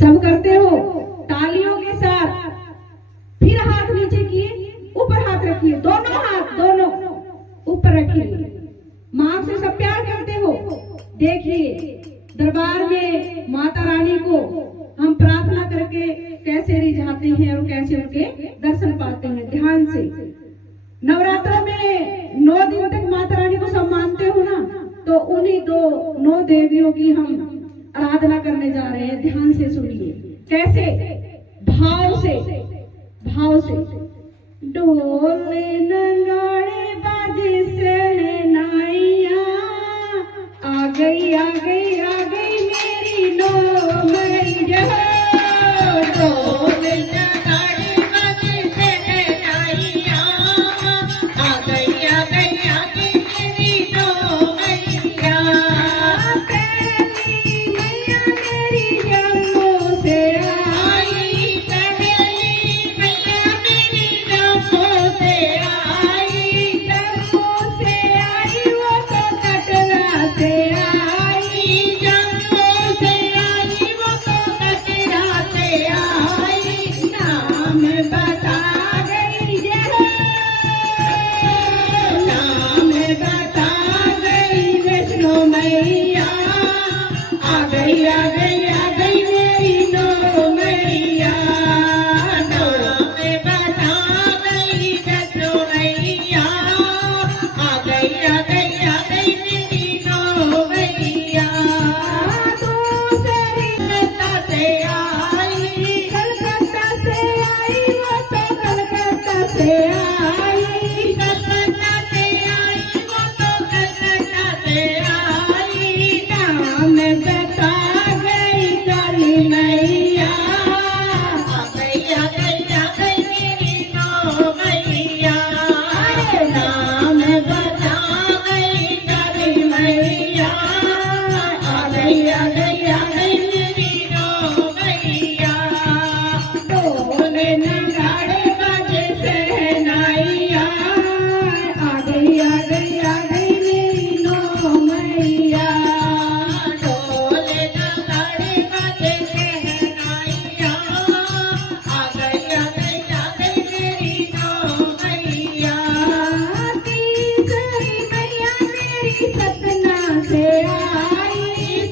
सब करते हो तालियों के साथ। फिर हाथ नीचे किए, ऊपर हाथ रखिए, दोनों हाथ दोनों ऊपर रखिए। मां से सब प्यार करते हो। देखिए दरबार में माता रानी को हम प्रार्थना करके कैसे रिझाते हैं और कैसे उनके दर्शन पाते हैं। ध्यान से नवरात्रों में 9 दिन तक माता रानी को सब मानते हो ना, तो उन्हीं 9 देवियों की हम आराधना करने जा रहे हैं। ध्यान से सुनिए कैसे, भाव से, भाव से। डोले नगाड़े बाजे सहनाइया, आ गई आ गई आ गई मेरी नो मैया। डोले नगाड़े बाजे सहनाइया, आ गई आ गई आ गई मेरी नो मैया। पहली मैया मेरी जम्मू से आई, पहली मैया मेरी जम्मू से आई, जम्मू से आई वो तो कटरा से आई, जम्मू से आई वो तो कटरा से आई। नाम बता गई जय, नाम बता गई वैष्णो मैया। आ गई आ गई आ गई मेरी नो मैया। नाम बता गई वैष्णो मैया। आ गई आ गई आ गई मेरी नो मैया। दूसरी कलकत्ता से आई, कलकत्ता से आई वो तो कलकत्ता से आई, कलकत्ता से आई वो तो कलकत्ता से आई। नाम बता गई काली मैया। आ गई आ गई आ गई मेरी नो मैया। नाम बता गई काली मैया। आ गई आ गई आ गई मेरी नो मैया। डोले नगाड़े बाजे सहनाइया, आ गई आ गई आ गई मेरी नो मैया। डोले नगाड़े बाजे सहनाइया, आ गई आ गई आ गई मेरी नो मैया। तीसरी मैया मेरी सतना से आई,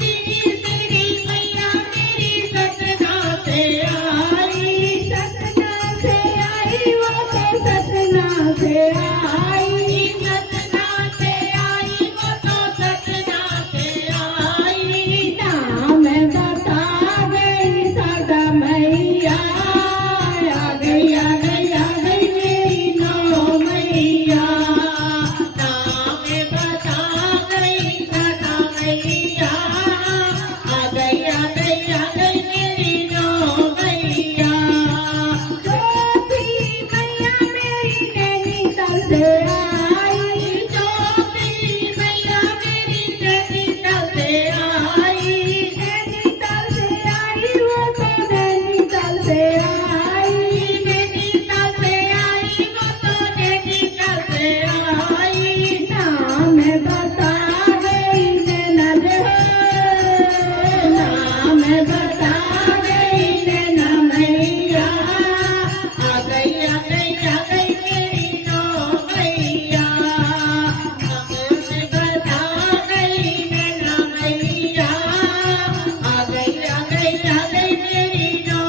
तीसरी मैया मेरी सतना से आई, सतना से आई वो तो सतना से आई, सतना से आई वो तो सतना से आई। नाम बता गई सादा मैया। आ गई आ गई आ गई मेरी नो मैया। नाम बता गई सादा मैया। आ गई आ गई आ गई मेरी नो मैया। चौथी मैया मेरी नैनीताल से आई, चौथी मैया मेरी नैनीताल से आई, नैनीताल से आई वो तो नैनीताल से आई, नैनीताल से आई वो तो नैनीताल से आई। नाम बता गई नैना रे, नाम बता गई नैना मैया। आ गई आ गई आ गई मेरी नो मैया। नाम बता गई नैना मैया। आ गई आ गई आ गई मेरी नो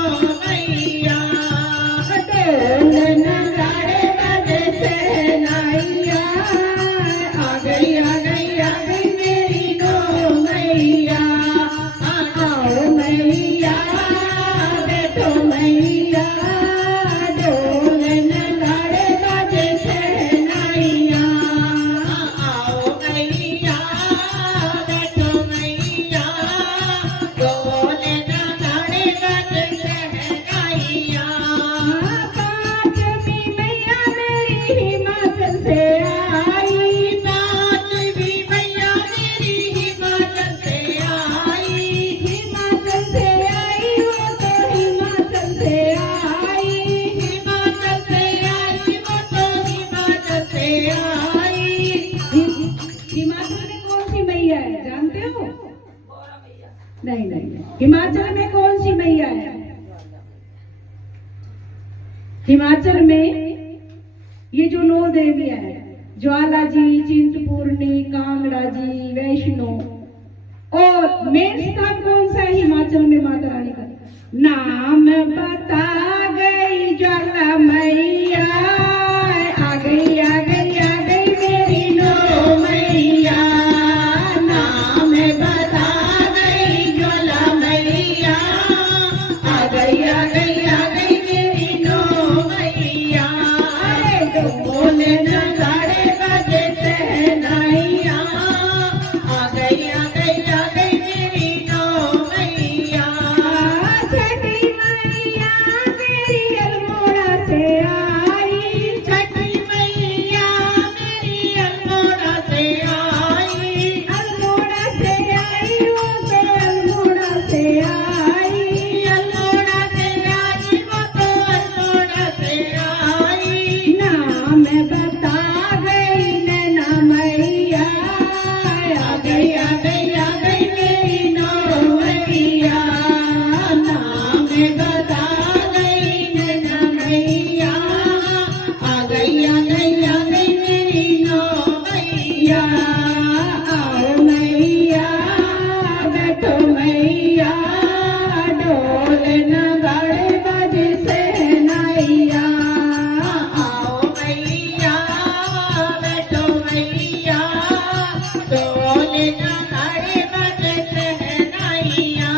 मैया। डोले नगाड़े बाजे सहनाइया, आ गई आ गई आ गई मेरी नो मैया। आओ मैया बैठो मैया। डोले नगाड़े बाजे सहनाइया, आओ मैया बैठो मैया। डोले नगाड़े बाजे सहनाइया। पांचवी मैया मेरी हिमाचल से आई, पांचवी मैया मेरी हिमाचल से आई, हिमाचल से सी मैया है? हिमाचल में ये जो 9 देवियां हैं, ज्वाला जी, चिंतपूर्णी, कांगड़ा जी, वैष्णो, और मेन स्थान कौन सा है हिमाचल में माता रानी का? नाम बता गई ज्वाला मैया, आ गई आ गई आ गई मेरी 9 मैया। नाम बता गई ज्वाला मैया, आ गई आ गई आ गई मेरी 9 मैया। ढोल नगाड़े बजे शहनाइयाँ, आ गई आ गई आ गई मेरी 9 मैया। छठी मैया मेरी अल्मोड़ा से आई, छठी मैया मेरी अल्मोड़ा से आई, अल्मोड़ा से आई वो तो अल्मोड़ा से आई, अल्मोड़ा से आई वो तो अल्मोड़ा से आई। नाम बता गई नैना मैया, आ गई आ गई आ गई मेरी 9 मैया। नाम बता गई नैना मैया, आ गई आ गई आ गई मेरी 9 मैया। आओ मैया बैठो मैया, ढोल नगाड़े बजे शहनाइयाँ। आओ मैया बैठो मैया, ढोल नगाड़े बजे शहनाइयाँ।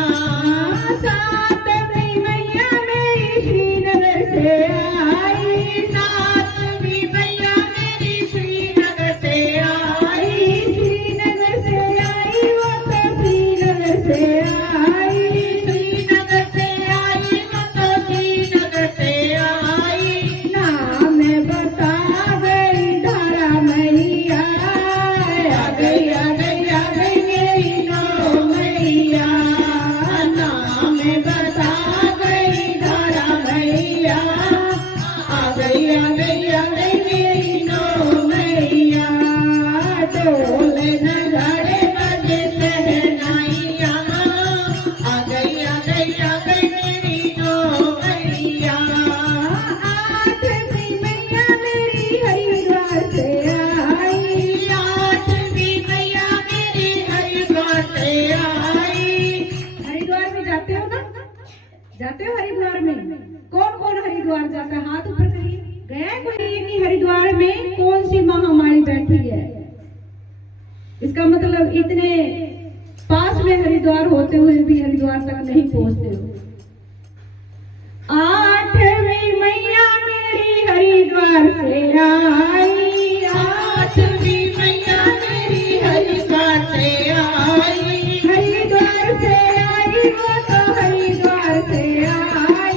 सातवीं मैया मेरी श्रीनगर से आई, सातवीं मैया मेरी श्रीनगर से आई, श्रीनगर से आई वो तो श्रीनगर से आई, श्रीनगर से आई वो तो श्रीनगर से आई। नाम बता गई धारा मैया, आ गई आ गई आ गई मेरी 9 मैया। नाम बता गई धारा मैया, आ गई आ गई आ गई मेरी 9 मैया। ढोल नगाड़े बजे शहनाइयाँ, आ गई आ गई आ गई मेरी 9 मैया। आठवीं मैया मेरी हरिद्वार से आई, आठवीं मैया मेरी हरिद्वार से आई। हरिद्वार में जाते हो ना? जाते हो हरिद्वार में? कौन कौन हरिद्वार जाता है? हाथ ऊपर करिए। गया है कोई कि हरिद्वार में कौन सी माँ हमारी बैठी है? इसका मतलब इतने पास में हरिद्वार होते हुए भी हरिद्वार तक नहीं पहुंचते हो। आठवीं मैया मेरी हरिद्वार से आई, आठवीं मैया मेरी हरिद्वार से आई, हरिद्वार से आई वो तो हरिद्वार से आई,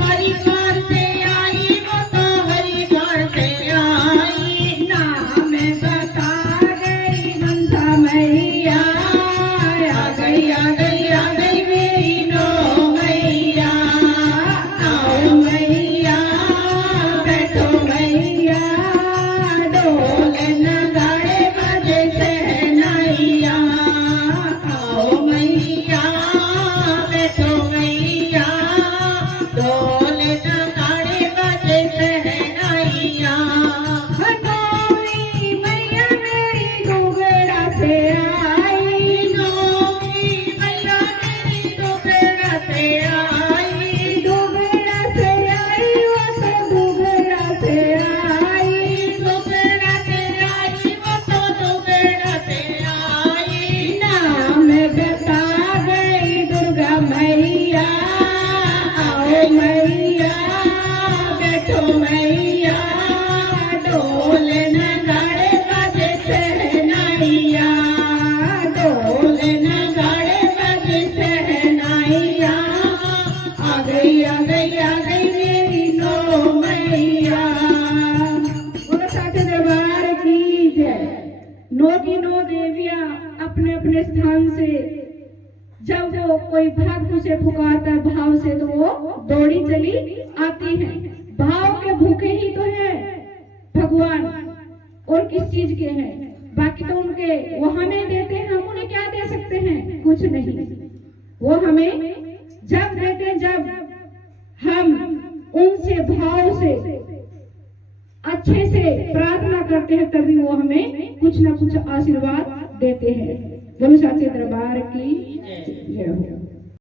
हरिद्वार से आई वो तो हरिद्वार से आई। नाम बता गई मनसा मैया, आ गई आ गई आ गई मेरी 9 मैया। आओ मैया बैठो मैया, ढोल नगाड़े बजे शहनाइयाँ। आओ मैया बैठो मैया, ढोल नगाड़े बजे शहनाइयाँ। 9वीं मैया मेरी डोगरा से आई, 9वीं मैया मेरी डोगरा से आई, डोगरा से आई वो तो डोगरा से आई, डोगरा से आई वो तो डोगरा से आई। नाम बता गई दुर्गा मैया, आओ मैया बैठो मैया, ढोल नगाड़े बजे शहनाइयाँ, ढोल नगाड़े बजे शहनाइयाँ। आ गई आ गई आ गई मेरी 9 मैया। बोलो साचे दरबार की जय। 9 की 9 देवियां अपने अपने स्थान से जब वो कोई भक्त उसे पुकारता है भाव से, तो वो दौड़ी चली आती है। भाव के भूखे ही तो है भगवान, और किस चीज के हैं? बाकी तो उनके वो हमें देते हैं, हम उन्हें क्या दे सकते हैं? कुछ नहीं। वो हमें जब देते हम उनसे भाव से अच्छे से प्रार्थना करते हैं, तभी वो हमें कुछ ना कुछ आशीर्वाद देते हैं। बोलो सच्चे दरबार की जय हो।